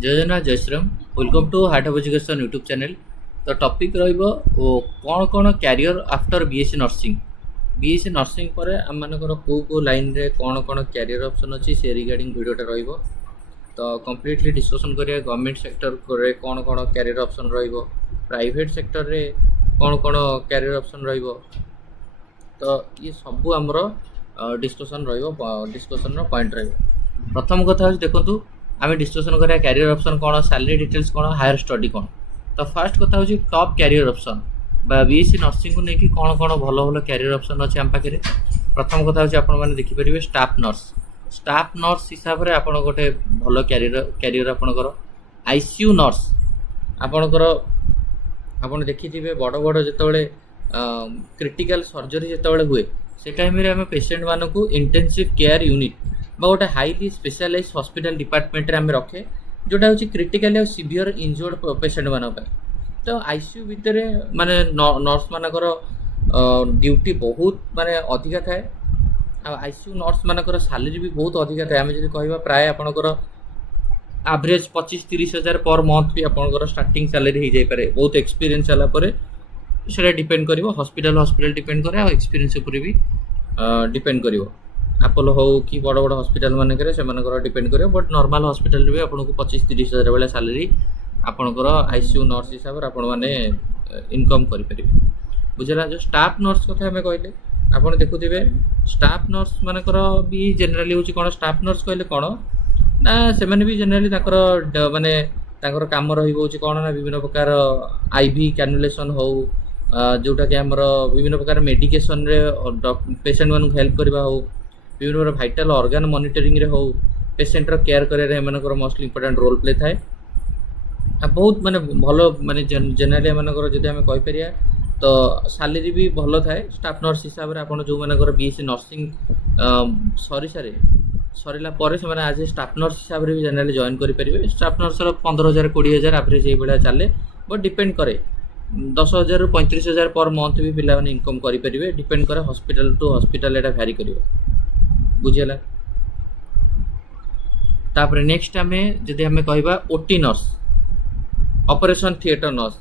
जय जगन्नाथ जय Shriram welcome to heart of education YouTube channel. तो टॉपिक रहिबो कौन कौन career after BSc nursing. BSc nursing पर आम मानकर को लाइन रे कौन कौन कैरियर ऑप्शन अच्छी से रिगार्डिंग वीडियोटा रहिबो। तो कंप्लीटली डिस्कशन करिया गवर्नमेंट सेक्टर रे कौन कौन कैरियर ऑप्शन रहिबो, प्राइवेट सेक्टर रे कौन कौन कैरियर ऑप्शन रहिबो। तो ये सब आमर डिस्कशन डिस्कशन पॉइंट रहिबो। प्रथम कथा देखो आम डिस्कसन करिया कैरियर ऑप्शन कौन, सैलरी डिटेल्स कौन, हायर स्टडी कौन। तो फास्ट कथा हूँ top career option BSc nursing को लेकिन कौन कौन भल भल कैरियर ऑप्शन अच्छे आम पाखे। प्रथम कथा हूँ आपण देखिपारे स्टाफ नर्स हिसाब से आप गोटे भल कैरियर आपणकर आईसीयू नर्स आपणकर आप देखिथे बड़ बड़ जिते क्रिटिकल सर्जरी जिते हुए से टाइम आम पेसेंट मानक इंटेंसिव केयर यूनिट गोटे हाईली स्पेशलाइज हॉस्पिटल डिपार्टमेंट आम रखे जोटा हूँ क्रिटिकल सीवियर इंजोर्ड पेसेंट मान। तो आईसीयू भितर माने नर्स मानकर ड्यूटी बहुत माने अधिका थाए। आईसीयू नर्स मानकर सैलरी भी बहुत अधिका थाए। आम जब कह प्राय आपणकर एवरेज 25-30 हज़ार पर मंथ भी आपणकर स्टार्टिंग सैलरी हो जाए। बहुत एक्सपीरियंस है से डिपेंड कर हॉस्पिटल डिपेंड करे और एक्सपीरियंस उपर भी डिपेंड कर आपोलो हो कि बड़ बड़ हॉस्पिटल मानक डिपेंड करें। बट नॉर्मल हॉस्पिटल भी आपको 25-30 हज़ार भाई सैलरी आपणकर आईसीयू नर्स हिसाब से आपण मैंने इनकम करें। बुझला जो स्टाफ नर्स कथा आम कहले आप देखुथे स्टाफ नर्स मानकर भी जेनराली हूँ कौन स्टाफ नर्स कहले कौन ना से भी जेनराली माने काम रोचे कौन ना विभिन्न प्रकार आईवी कैनुलेसन हो जोटा कि आमर विभिन्न प्रकार मेडिकेशन रे पेसेंट मानक हेल्प करवा हो, विभिन्न प्रकार भाइटाल ऑर्गन मॉनिटरिंग रे हो, पेसेंटर केयर करे मोस्ट इंपोर्टेंट रोल प्ले थाए। बहुत माने भल माने जेनराली मानकर जदि आम कहीपर तो सैलरी भी भल थाए। स्टाफ नर्स हिसाब से आपड़ जो मानकर बीएससी नर्सिंग सरला से आज स्टाफ नर्स हिसाब से भी जेनराली जॉइन करेंगे। स्टाफ नर्स 15,000-20,000 एवरेज ये चले। बट डिपेंड करे 10,000 ରୁ 35,000 पर मंथ भी पिला इनकम करेंगे। डिपेंड करे हॉस्पिटल टू हॉस्पिटल एटा भ्यारी कर बुझेगा। तापर नेक्स्ट आम जदि आम कहवा OT nurse operation theatre nurse.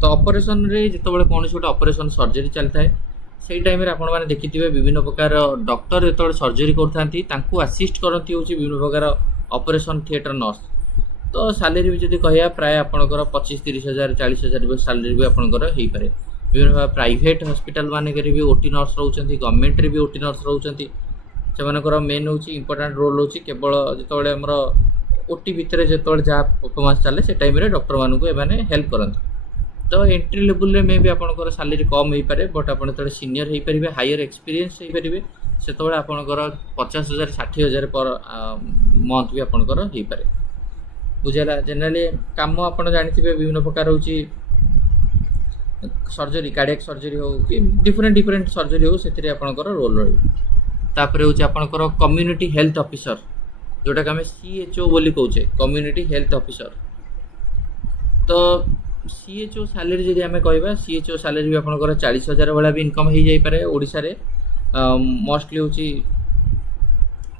तो ऑपरेशन रे जिते कौन गोटे ऑपरेशन सर्जरी चलता है से टाइम आपने देखिथे विभिन्न प्रकार डॉक्टर जो सर्जरी करता आसिस्ट करती हूँ विभिन्न प्रकार ऑपरेशन थिएटर नर्स। तो सैलरी भी जब कह प्राय आपंकर 25-30 हज़ार 40 हज़ार सैलरी भी आपंकर हो पाए। विभिन्न प्राइवेट हॉस्पिटल मानक भी ओटी नर्स रोच, गवर्नमेंट भी ओटी नर्स रोच। से मेन हूँ इंपोर्टाट रोल हूँ केवल जिते आमर ओटी भितर जो जहाँ परफॉर्मेंस चले से टाइम डॉक्टर मानक हेल्प करते। तो एंट्री लेवल में भी आपंकर सैलरी कम हो पाए। बट आप सीनियर हो पारे हायर एक्सपीरियंस हो पारे से आपंकर 50,000-60,000 पर मंथ भी आपंकर हो पाए। बुझेगा। जेनराली काम आप जानते विभिन्न प्रकार हूँ सर्जरी कार्डियक सर्जरी हो कि डिफरेंट सर्जरी हो से आपंकर रोल रही। हूँ आपंकर कम्युनिटी हेल्थ ऑफिसर जोटा कि आम CHO बोली कहे कम्युनिटी हेल्थ ऑफिसर। तो CHO सैलरी जब आम कह CHO सैलरी भी आपंकर 40,000 भाया भी इनकम हो जाए ओडिशा रे। मोस्टली हूँ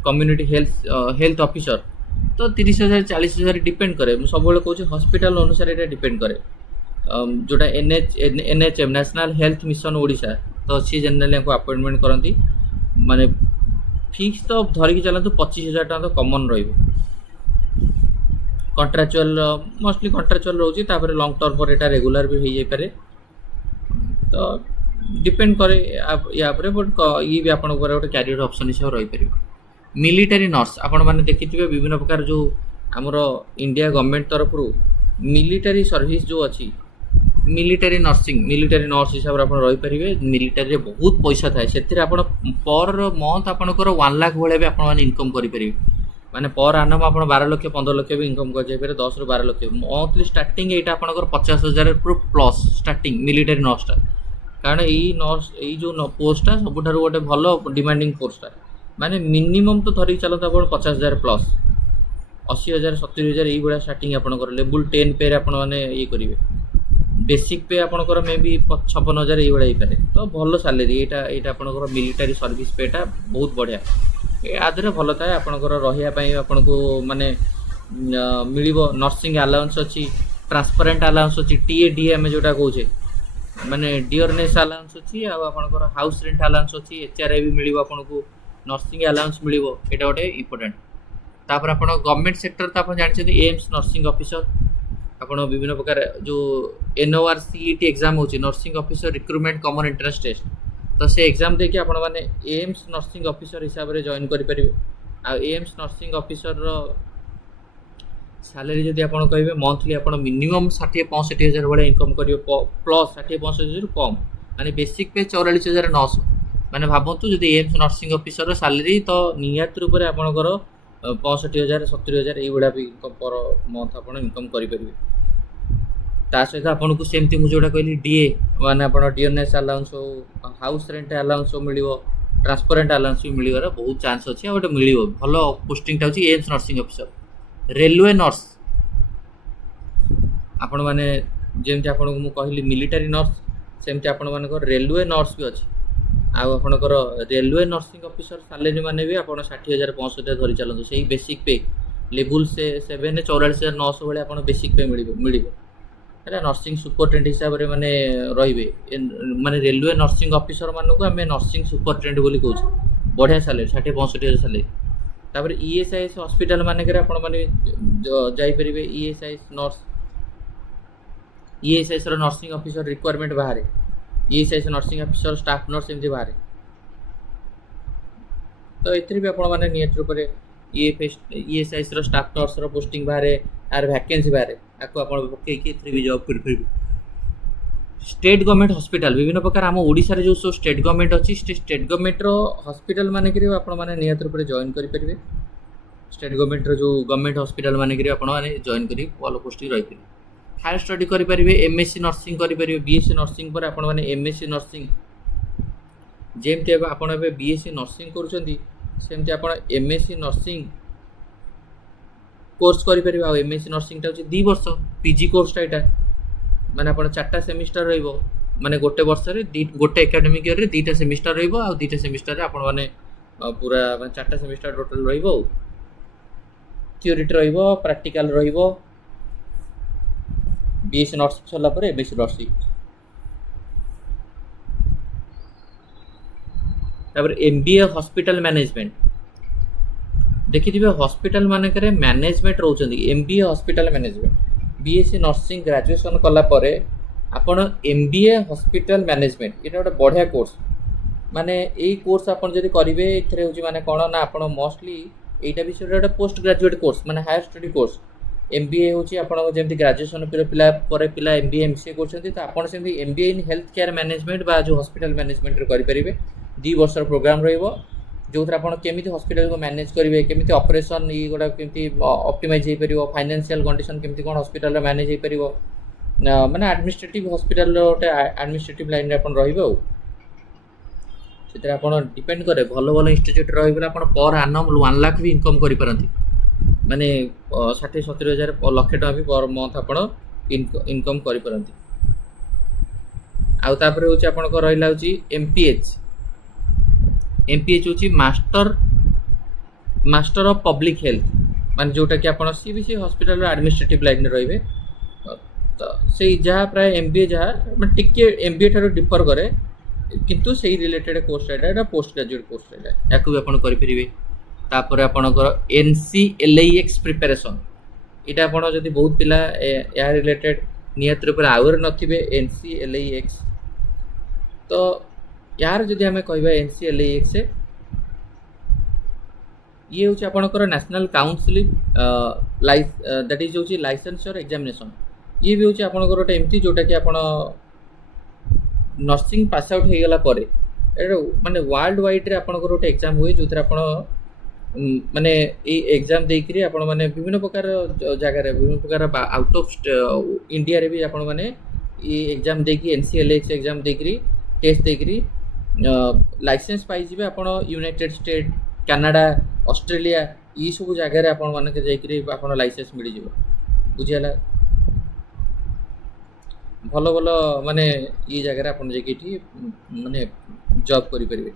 कम्युनिटी हेल्थ ऑफिसर तो 30,000-40,000 डिपेंड करे। सब कहूँ हॉस्पिटल अनुसार ये डिपेंड करे। जोटा NHM national health mission Odisha तो सी जेनराली अपॉइंटमेंट करती माने फिक्स तो धरिकी चलते 25,000 टका तो कमन रंट्राक्चुअल मोस्टली कॉन्ट्राक्चुअल रोचे। लॉन्ग टर्म पर यहाँ रेगुलर भी हो जाए। तो डिपेंड करे या बट ये भी आप गोटे कैरियर ऑप्शन हिसाब रही पार। मिलिटारी नर्स आपण मैंने देखिथे विभिन्न प्रकार जो आमर इंडिया गवर्नमेंट तरफ मिलिटारी सर्विस जो अच्छी मिलिटारी नर्स हिसाब से आप रही पारे। मिलिटारी बहुत पैसा थाए से पर मंथ आपंकर 1 लाख भाया भी आप इनकम करेंगे। माने पर आनम आप 12 लक्ष 15 लक्ष भी इनकम कर 10 ରୁ 12 लक्ष मंथली स्टार्टिंग ये आपंकर 50,000 प्लस स्टार्टिंग मिलिटारी नर्सटा। कारण यही नर्स यही जो पोस्टा सबुठ गोटे भल डिमांडिंग पोस्टा माने मिनिमम तो धरिक चलते आप 50,000 प्लस 80,000 70,000 यही भाया स्टार्टिंग आपंकर लेवल 10 पे आपने ये करेंगे। बेसिक पे आपंकर मे भी 56,000 ये भाया पारे। तो भल सैलरी यहाँ आपंकर मिलिटारी सर्विस पेटा बहुत बढ़िया। आदि भल थाए आपंकर रही आपन को माने मिलिबो नर्सिंग अलाउंस अच्छी ट्रांसपेरेंट अलाउंस अच्छी टीए डी आम जोटा कहे माने डियरनेस अलाउंस अच्छी आपंकर हाउस रेंट अलाउंस अच्छी एचआरआई भी मिल आपको नर्सिंग अलाउंस मिल ये गोटे इंपोर्टेंट तापर आप गवर्नमेंट सेक्टर तो आप जानते एम्स नर्सिंग ऑफिसर ଆପଣ ବିଭିନ୍ନ ପ୍ରକାର ଯେଉଁ NORCET ଏକ୍ଜାମ୍ ହେଉଛି nursing officer recruitment common entrance test ତ ସେ ଏକ୍ଜାମ୍ ଦେଇକି ଆପଣମାନେ ଏମ୍ସ ନର୍ସିଂ ଅଫିସର ହିସାବରେ ଜଏନ୍ କରିପାରିବେ ଆଉ ଏମ୍ସ ନର୍ସିଂ ଅଫିସରର ସାଲେରୀ ଯଦି ଆପଣ କହିବେ ମନ୍ଥଲି ଆପଣ ମିନିମମ୍ 60-65 ହଜାର ଭଳିଆ ଇନକମ୍ କରିବେ ପ୍ଲସ୍ 60-65 କମ୍ ମାନେ ବେସିକ୍ ପେ 44,900 ମାନେ ଭାବନ୍ତୁ ଯଦି ଏମ୍ସ ନର୍ସିଂ ଅଫିସରର ସାଲେରୀ ତ ନିହାତି ରୂପରେ ଆପଣଙ୍କର 65,000-70,000 এইভাবে भी इनकम पर मंथ आप इनकम करेंगे ता सहित आपको सेमती मुझे जोटा कहली डीए माने आप डियरनेस अलाउंस हो हाउस रेंट अलाउंस मिल ट्रांसपेरेंट अलाउंस भी मिलवार बहुत चांस अच्छे गोटे मिल भल पोस्टिंगटा हूँ AIIMS nursing officer railway nurse आपण मैंने जमी आपको मुझे कहली मिलिटारी नर्स सेमती आपण मान रेलवे नर्स भी अच्छी आपणकर रेलवे नर्सिंग ऑफिसर सालेरी माने भी आप 60,000-65,000 धरी चलते से बेसिक पे लेवल से 7 44,900 भाई आप बेसिक पे मिल नर्सिंग सुपरटेंडेंट हिसाब से माने रे माने रेलवे नर्सिंग ऑफिसर मानक आम नर्सिंग सुपरटेंडेंट बोली कहूँ बढ़िया सालेरी 60-65,000 सालेरी तापर ESIS हॉस्पिटल मानक जापर ESIS nurse ESIS nursing officer requirement बाहर ESIS nursing officer staff nurse एमती बाहर तो ये भी आप निहत रूप से ESIS स्टाफ नर्स पोस्टिंग बाहर आर वैकेंसी बाहर आपको पकईकि भी जॉब कर स्टेट गवर्नमेंट हॉस्पिटल विभिन्न प्रकार आम ओडिशा जो सब स्टेट गवर्नमेंट अच्छी स्टेट गवर्नमेंट हॉस्पिटल मानक निहत रूप से जॉइन करेंगे स्टेट गवर्नमेंट जो गवर्नमेंट हॉस्पिटल मानक जॉइन कर भल पोस्टिंग रही हायर स्टडी करेंगे MSc नर्सिंग करेंगे BSc नर्सिंग पर आप MSc नर्सिंग जमती आप BSc नर्सिंग करमती आप MSc नर्सिंग कोर्स करेंगे आ MSc नर्सिंगटा हूँ 2 वर्ष PG कोर्सटा यहाँ मैंने आप 4टा सेमिस्टर रे गोटे वर्ष गोटे एकाडेमिक ईयर 2टा सेमिस्टर रो सेमिस्टर आप पूरा 4टा semester total theory practical BSc nursing सरला MSc nursing MBA hospital management देखिए हॉस्पिटल मानक मैनेजमेंट रोचंदी MBA hospital management BSc nursing graduation कला परे आपण MBA हॉस्पिटल मैनेजमेंट ये गोटे बढ़िया कोर्स माने यही कोर्स आप करेंगे ये माने कौन ना आप मोस्टली यहाँ विषय गोटे पोस्ट ग्रेजुएट कोर्स माने हायर स्टडी कोर्स MBA हूँ जमी ग्रेजुएशन पिला MBA MCA कर MBA in health care management बा जो हॉस्पिटल मैनेजमेंट करेंगे 2 वर्ष प्रोग्राम जो आप हॉस्पिटल को मैनेज करेंगे केमी ऑपरेशन ये गोटा केमी ऑप्टिमाइज हो पार फाइनेंशियल कंडीशन केमी कौन हॉस्पिटल मैनेज हो पार माने एडमिनिस्ट्रेटिव हॉस्पिटल गोटे एडमिनिस्ट्रेटिव लाइन में आप डिपेंड करे भल भल इंस्टीट्यूट रही पर आनम 1 लाख भी इनकम करें माने 60-70 हज़ार लक्षे टका भी पर मंथ आप इनकम करें आउे हूँ आपंकर रहा हूँ MPH हूँ मास्टर ऑफ पब्लिक हेल्थ मान जोटा कि आप सी हॉस्पिटल एडमिनिस्ट्रेटिव लाइन में रे तो से जहाँ प्राय MBA जहाँ टिके MBA ठार डिफर करे किंतु से रिलेटेड कोर्स यहाँ पोस्ट ग्रेजुएट कोर्स या भी आप करेंगे तापर आपणकर NCLIX प्रिपेरेसन यहाँ आप बहुत पिला या रिलेटेड निहत रूप से आवेर नथिबे NCLIX तो यार जदि आम कह NCLIX ये हूँ आपणकर नेशनल काउंसिल दैट इज हूँ लाइसेंसर एग्जामिनेशन ये भी हूँ आपणकर गोटे एमती जोटा कि आप नर्सिंग पास आउट हो गला माने वर्ल्ड वाइड रे आपणकर गोटे एग्जाम हुए जो आप माने एग्जाम देकरी आपण माने विभिन्न प्रकार जगह विभिन्न प्रकार आउट ऑफ इंडिया रे भी आपण माने ये एग्जाम देकी NCLIX एग्जाम देकरी टेस्ट देकरी लाइसेंस पाई जिवे आपण यूनाइटेड स्टेट कनाडा ऑस्ट्रेलिया ये सब जगह आपण माने जाकरी आपण लाइसेंस मिल जिवो बुझियाला भल भल माने ये जगह आपण जाकि माने जॉब करि परिबे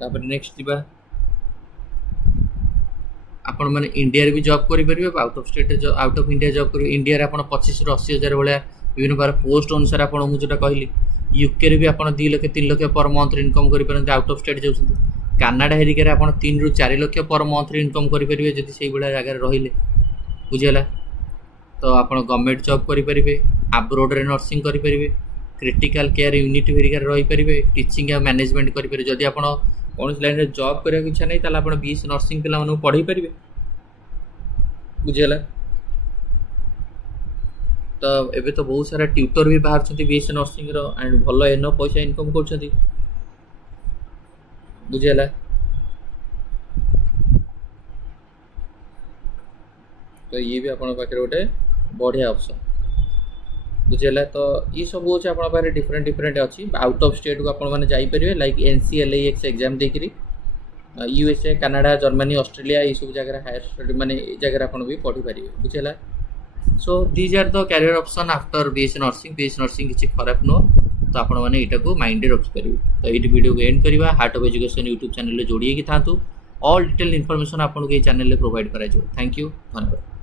तापर नेक्स्ट दिबा आपण मैंने इंडिया भी जॉब करेंगे, out of state out of India job करेंगे। इंडिया आप 25 ରୁ 80,000 भाया विभिन्न प्रकार पोस्ट अनुसार आपको मुझे कहली। यूके भी आप 2 lakh 3 lakh per month income करेंगे आउट ऑफ स्टेट जाऊँ। कानाडा हेरिका आप 3 ରୁ 4 लाख पर मंथ इनकम करेंगे जब से जगह रही बुझीगला। तो आप गवर्नमेंट जॉब करेंगे, अब्रोड रे नर्सिंग करेंगे, क्रिटिकल केयर यूनिट हेरिका रहीपर, टीचिंग या मैनेजमेंट करेंगे। जदि आप कौन लाइन में जॉब करने की इच्छा नहीं ताला आप बीएससी नर्सिंग पिला मानू पढ़ाई पारे बुझीगला। तो एबे तो बहुत सारा ट्यूटर भी बाहर बीएससी नर्सिंग रो एंड भल एनो पैसा इनकम कर बुझीगला। तो ये भी आपन पाखे गोटे बढ़िया ऑप्शन बुझेला। तो ये सब हूँ आप डिफरेंट डिफरेंट अच्छी आउट ऑफ स्टेट को आपने जापरेंगे लाइक NCLEX एग्जाम देकरी USA कनाडा जर्मनी ऑस्ट्रेलिया ये सब जगह हायर स्टडी माने जगह आप भी पढ़ी पारे बुझेला। So these are the career option after BSc nursing. BSc nursing किसी खराब नुह, तो आपण मैंने यहाँ माइंड रखिपारे। तो ये वीडियो को एंड करवा। Heart of education YouTube channel जोड़े था। ऑल डिटेल इनफॉरमेशन आपको ये चैनल प्रोवाइड करा। थैंक यू, धन्यवाद।